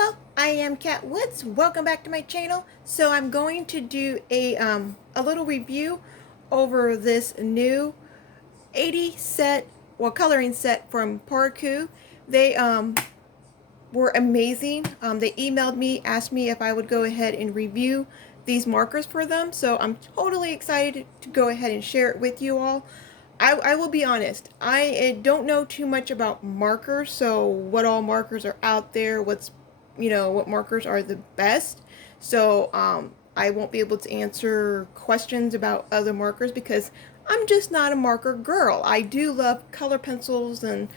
Hello, I am Kat Woods. Welcome back to my channel. So I'm going to do a little review over this new 80 set, well, coloring set from Parku. They were amazing. They emailed me, asked me if I would go ahead and review these markers for them. So I'm totally excited to go ahead and share it with you all. I will be honest, I don't know too much about markers, so what all markers are out there, what markers are the best. So I won't be able to answer questions about other markers because I'm just not a marker girl. I do love color pencils, and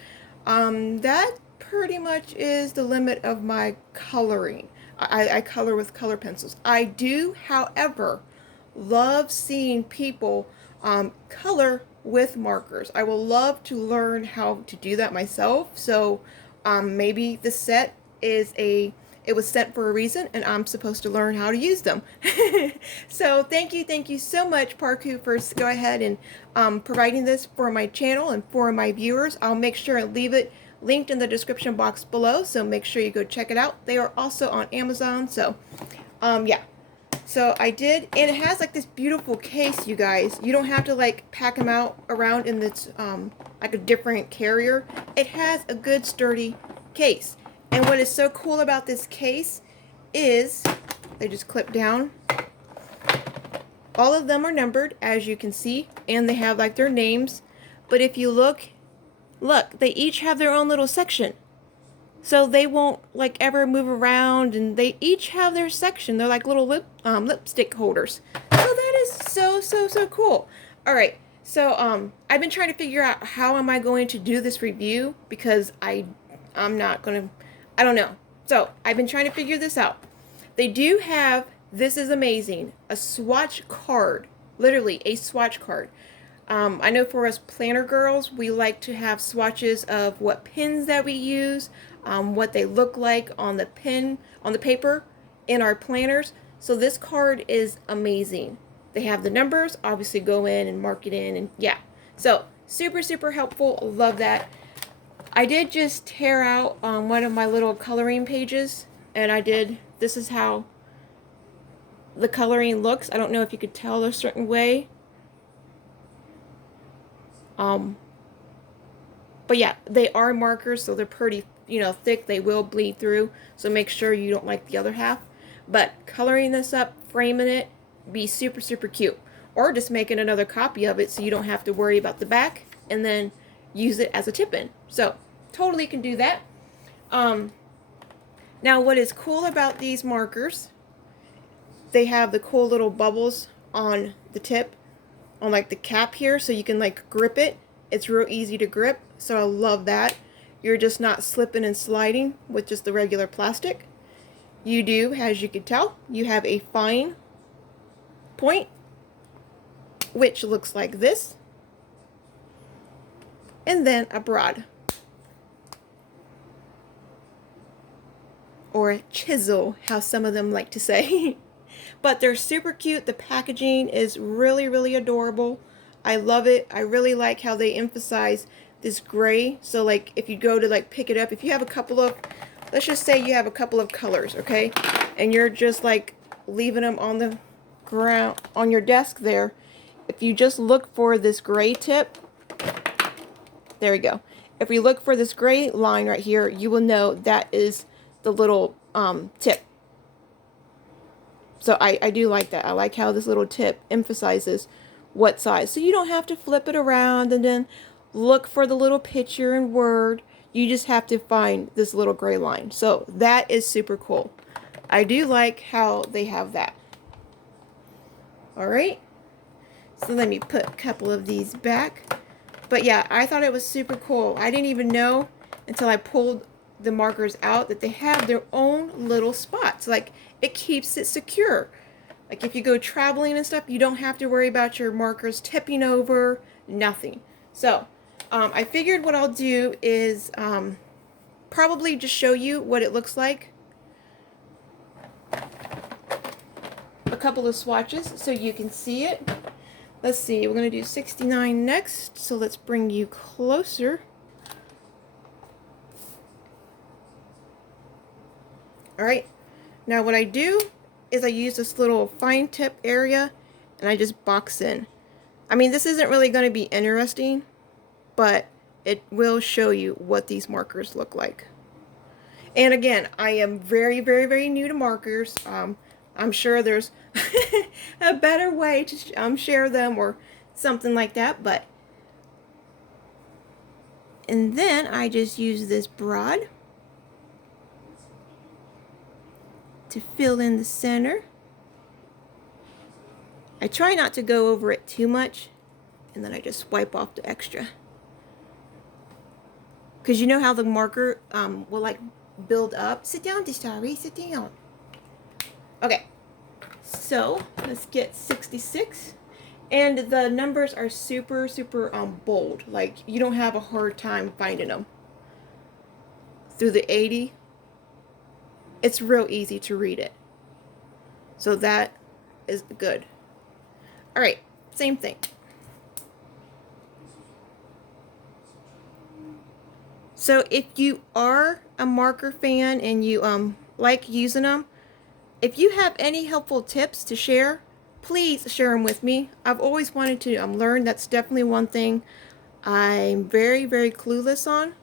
that pretty much is the limit of my coloring. I color with color pencils. I do, however, love seeing people color with markers. I will love to learn how to do that myself. So maybe the set it was sent for a reason, and I'm supposed to learn how to use them. So thank you so much, Parku, for go ahead and providing this for my channel and for my viewers. I'll make sure and leave it linked in the description box below, so make sure you go check it out. They are also on Amazon, so yeah. So I did, and it has like this beautiful case, you guys. You don't have to like pack them out around in this like a different carrier. It has a good sturdy case. And what is so cool about this case is they just clip down. All of them are numbered, as you can see, and they have like their names. But if you look, they each have their own little section. So they won't like ever move around, and they each have their section. They're like little lipstick holders. So that is so cool. All right, so I've been trying to figure out how am I going to do this review because I'm not gonna, I don't know. So I've been trying to figure this out. They do have, this is amazing, a swatch card, literally a swatch card. I know for us planner girls, we like to have swatches of what pins that we use, what they look like on the paper in our planners. So this card is amazing. They have the numbers, obviously go in and mark it in, and yeah. So super helpful, love that. I did just tear out one of my little coloring pages, and this is how the coloring looks. I don't know if you could tell a certain way. But yeah, they are markers, so they're pretty, thick. They will bleed through, so make sure you don't like the other half. But coloring this up, framing it, be super cute. Or just making another copy of it so you don't have to worry about the back, and then use it as a tip-in. So totally can do that. Now what is cool about these markers, they have the cool little bubbles on the tip, on like the cap here, so you can like grip it. It's real easy to grip, so I love that. You're just not slipping and sliding with just the regular plastic. You do, as you can tell, you have a fine point, which looks like this, and then a broad, or chisel, how some of them like to say. But they're super cute. The packaging is really adorable. I love it. I really like how they emphasize this gray. So like if you go to like pick it up, if you have a couple of, let's just say you have a couple of colors, okay? And you're just like leaving them on the ground, on your desk there. If you just look for this gray tip, there we go. If we look for this gray line right here, you will know that is the little tip. So I do like that. I like how this little tip emphasizes what size. So you don't have to flip it around and then look for the little picture and word. You just have to find this little gray line. So that is super cool. I do like how they have that. Alright. So let me put a couple of these back. But yeah, I thought it was super cool. I didn't even know until I pulled the markers out that they have their own little spots. Like, it keeps it secure. Like if you go traveling and stuff, you don't have to worry about your markers tipping over, nothing. So I figured what I'll do is probably just show you what it looks like. A couple of swatches so you can see it. Let's see, we're going to do 69 next, so let's bring you closer. Alright, now what I do is I use this little fine tip area and I just box in. I mean, this isn't really going to be interesting, but it will show you what these markers look like. And again, I am very, very, very new to markers. I'm sure there's a better way to share them or something like that, but... And then I just use this broad to fill in the center. I try not to go over it too much, and then I just wipe off the extra. Because you know how the marker will like build up. Sit down, Dishari, sit down. Okay, so let's get 66. And the numbers are super, super bold. Like, you don't have a hard time finding them. Through the 80, it's real easy to read it. So that is good. Alright, same thing. So if you are a marker fan and you like using them, if you have any helpful tips to share, please share them with me. I've always wanted to learn. That's definitely one thing I'm very, very clueless on.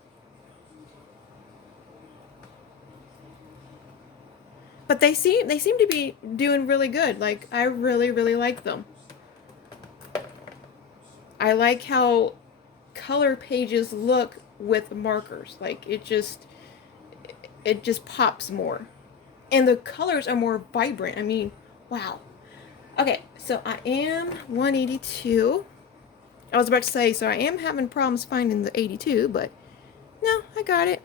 But they seem to be doing really good. Like, I really, really like them. I like how color pages look with markers. Like, it just pops more. And the colors are more vibrant. I mean, wow. Okay, so I am 182. I was about to say, so I am having problems finding the 82, but no, I got it.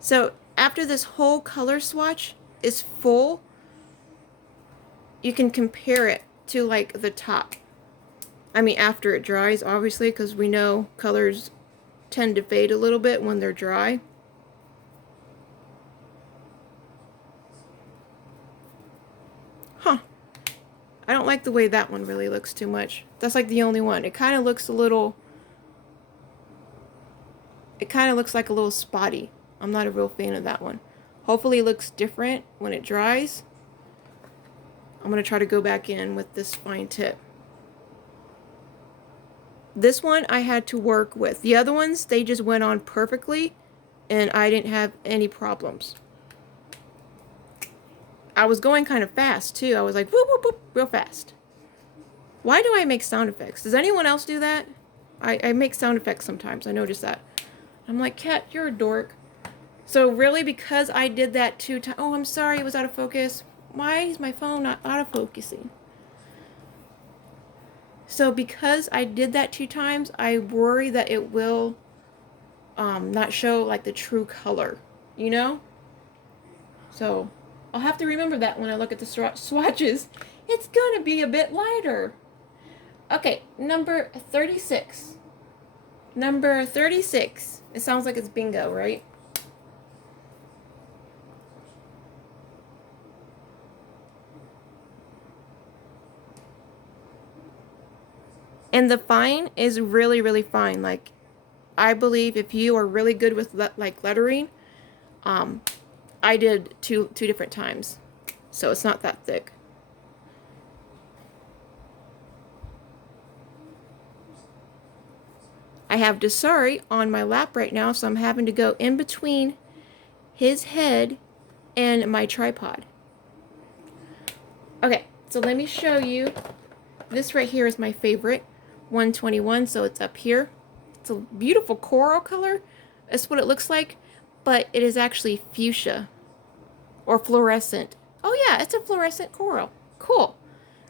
So after this whole color swatch is full, you can compare it to like the top. I mean, after it dries, obviously, because we know colors tend to fade a little bit when they're dry. Huh. I don't like the way that one really looks too much. That's like the only one. It kind of looks a little... It kind of looks like a little spotty. I'm not a real fan of that one. Hopefully it looks different when it dries. I'm going to try to go back in with this fine tip. This one I had to work with. The other ones, they just went on perfectly and I didn't have any problems. I was going kind of fast too. I was like whoop whoop whoop real fast. Why do I make sound effects? Does anyone else do that? I make sound effects sometimes. I notice that. I'm like, Kat, you're a dork. So really, because I did that 2 times. Oh, I'm sorry, it was out of focus. Why is my phone not auto-focusing? So because I did that 2 times, I worry that it will not show like the true color, you know? So I'll have to remember that when I look at the swatches. It's gonna be a bit lighter. Okay, number 36. Number 36. It sounds like it's bingo, right? And the fine is really, really fine. Like, I believe if you are really good with like lettering, I did two different times, so it's not that thick. I have Desari on my lap right now, so I'm having to go in between his head and my tripod. Okay, so let me show you. This right here is my favorite. 121, so it's up here. It's a beautiful coral color. That's what it looks like, but it is actually fuchsia or fluorescent. Oh yeah, it's a fluorescent coral. Cool.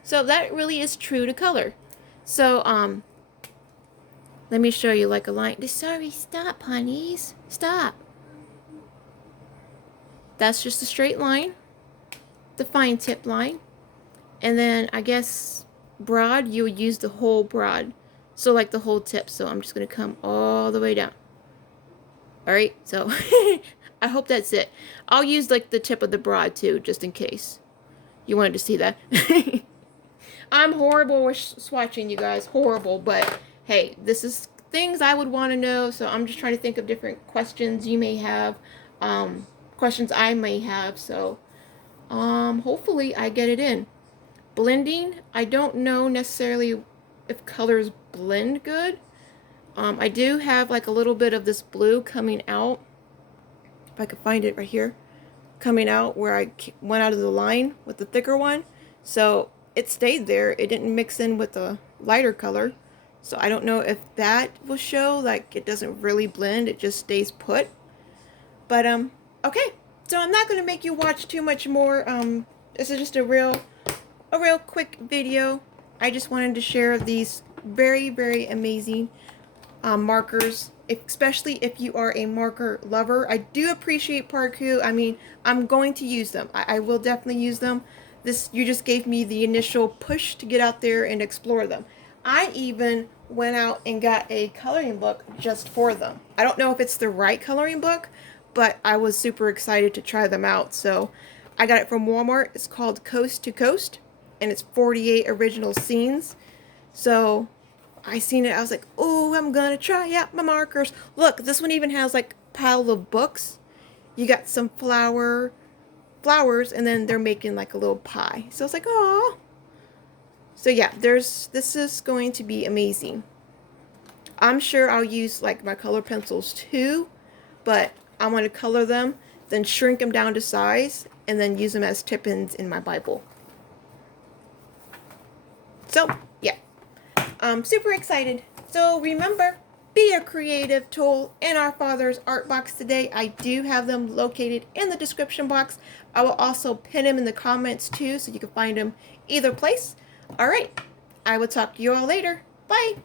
So that really is true to color. So let me show you like a line. Sorry, stop, honeys. Stop. That's just a straight line. The fine tip line. And then I guess broad, you would use the whole broad. So like the whole tip. So I'm just going to come all the way down. Alright, so I hope that's it. I'll use like the tip of the broad too, just in case you wanted to see that. I'm horrible with swatching, you guys. Horrible, but hey, this is things I would want to know, so I'm just trying to think of different questions you may have. Of questions I may have. So hopefully I get it in. Blending, I don't know necessarily if colors blend good. I do have like a little bit of this blue coming out. If I could find it right here. Coming out where I went out of the line with the thicker one. So it stayed there. It didn't mix in with the lighter color. So I don't know if that will show, like it doesn't really blend. It just stays put. But okay. So I'm not going to make you watch too much more. This is just a real quick video. I just wanted to share these very, very amazing markers, especially if you are a marker lover. I do appreciate Parku. I mean, I'm going to use them. I will definitely use them. You just gave me the initial push to get out there and explore them. I even went out and got a coloring book just for them. I don't know if it's the right coloring book, but I was super excited to try them out. So I got it from Walmart. It's called Coast to Coast, and it's 48 original scenes. So I seen it. I was like, oh, I'm gonna try out my markers. Look, this one even has like a pile of books. You got some flowers, and then they're making like a little pie. So it's like, oh. So yeah, this is going to be amazing. I'm sure I'll use like my color pencils too, but I want to color them, then shrink them down to size, and then use them as tip-ins in my Bible. So yeah, I'm super excited. So remember, be a creative tool in our Father's art box today. I do have them located in the description box. I will also pin them in the comments too, so you can find them either place. All right, I will talk to you all later. Bye.